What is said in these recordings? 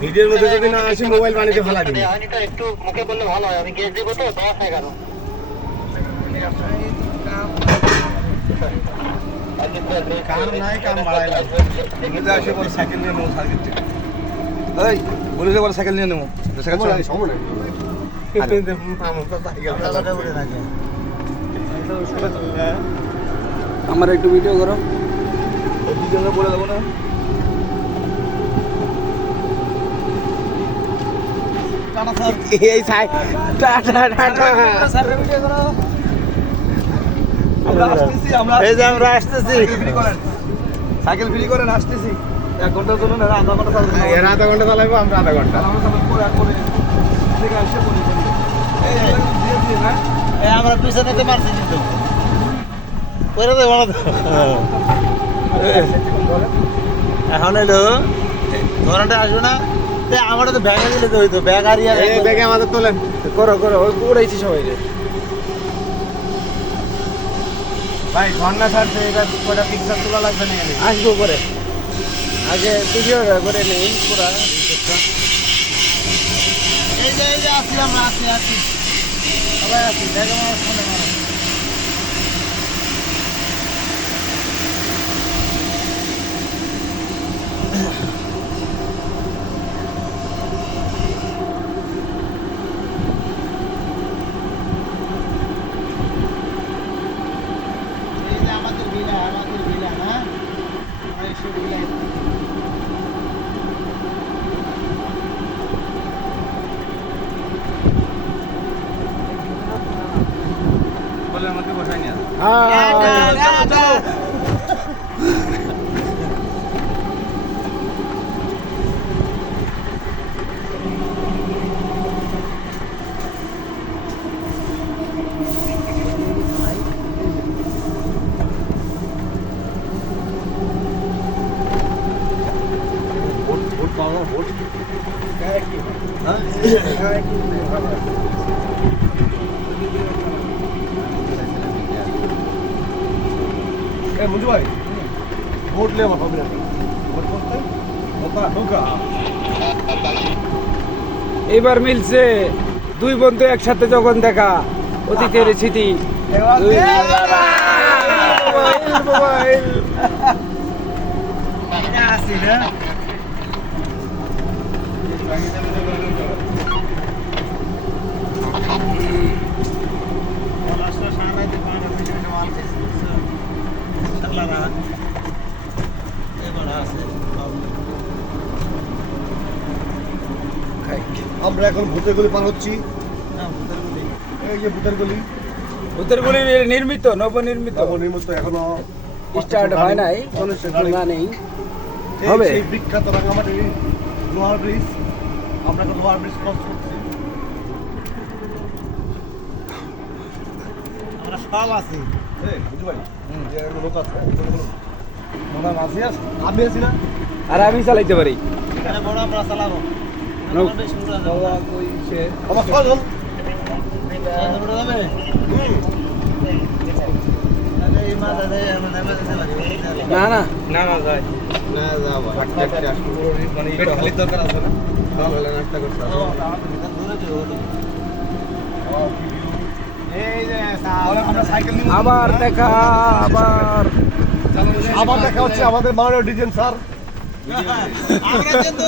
ভিডিওর মধ্যে যদি না আসি মোবাইল পানিতে ফেলা দিবি। একটু মুখে বললে ভালো হয়, আমি গ্যাস দেবো তো 10-11। কাম নাই, কাম বাড়াই না। এমনিতে আসে বলে সাইকেল নিয়ে নেবো সার্কিট থেকে। এই বলে যে বলে সাইকেল নিয়ে নেবো, সাইকেল চালাই সময় নাই। আমার একটু ভিডিও করো। দুজনে বলে দেবো না। এই সাই টাটা টাটা এই যে আমরা আসতেছি। সাইকেল ফ্রি করেন, আসতেছি। 1 ঘন্টার জন্য না, আধা ঘন্টা চালাবো। এরা আধা ঘন্টা চালাবো, আমরা আধা ঘন্টা। আমরা পিছনে তো মারছি কিন্তু কইরা দেব না। এখন এলো ধরনটা আসবে না, আমার তো ব্যাগে দিলে তো হইতো। ব্যাগ আর এই ব্যাগে আমাদের তোলেন, করো করো। ওই উড়াইছি সবাই রে ভাই ঝর্ণা ছাড়ছে, এবার কটা পিকচার তোলা লাগবে না? আসবো পরে, আগে ভিডিওটা করে নেই পুরা রিসেপটা। এই যে আসি আমরা, আসি সবাই আসি। ব্যাগ আমার ফোনে মারো। এই যে আমাদের ভিলা না, আমরা এসে ভিলা বলে আমাকে বসাই নিয়ে ভোট পাওয়া ভোট মুজু ভাই ভোট লে আমার হবে ভোট করতে ঢোকা। এইবার মিলছে দুই বন্ধু একসাথে যখন দেখা, অতীতের স্মৃতি। আসি না। আমরা এখন ভূতের গলি পার হচ্ছি। এই যে ভূতের গলি, ভূতের গলি নির্মিত, নবনির্মিত, নবনির্মিত, এখনো স্টার্ট হয় নাই, কোনো না নেই। হবে সেই বিখ্যাত রাঙামাটি লোহার ব্রিজ। আমরা এখন লোহার ব্রিজ ক্রস করছি। আমরা সব আছি। বুঝু ভাই যে লোক আছে মনে মাঝি আছে, আমি আছি না? আর আমি চালাইতে পারি। এখানে বড় আমরা চালাবো। No. আমার কজন না না না না যাই না যাব মানে খালি দরকার আছে না, তাহলে নাস্তা করতে হবে। এই যে আমরা সাইকেল নিয়ে আবার দেখা, আবার দেখা হচ্ছে আমাদের মাননীয় ডিজেন স্যার। আমরা কিন্তু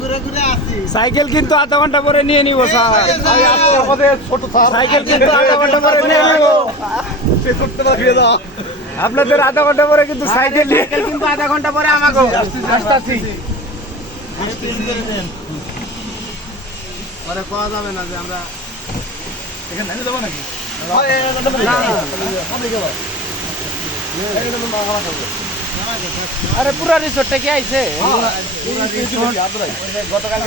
ঘুরে ঘুরে আসি। সাইকেল কিন্তু আধা ঘন্টা পরে নিয়ে নিব স্যার। আমাদের ছোট স্যার সাইকেল কিন্তু আধা ঘন্টা পরে নিয়ে নিব। সে ছোট্টটা ফিরে দাও। আপনাদের আধা ঘন্টা পরে কিন্তু সাইকেল কিন্তু আধা ঘন্টা পরে আমাকে আসতেছি। পরে পাওয়া যাবে না যে আমরা এখানে নামিয়ে দেবো নাকি? আরে পুরা রিসোর্টটা কি আইছে? গতকাল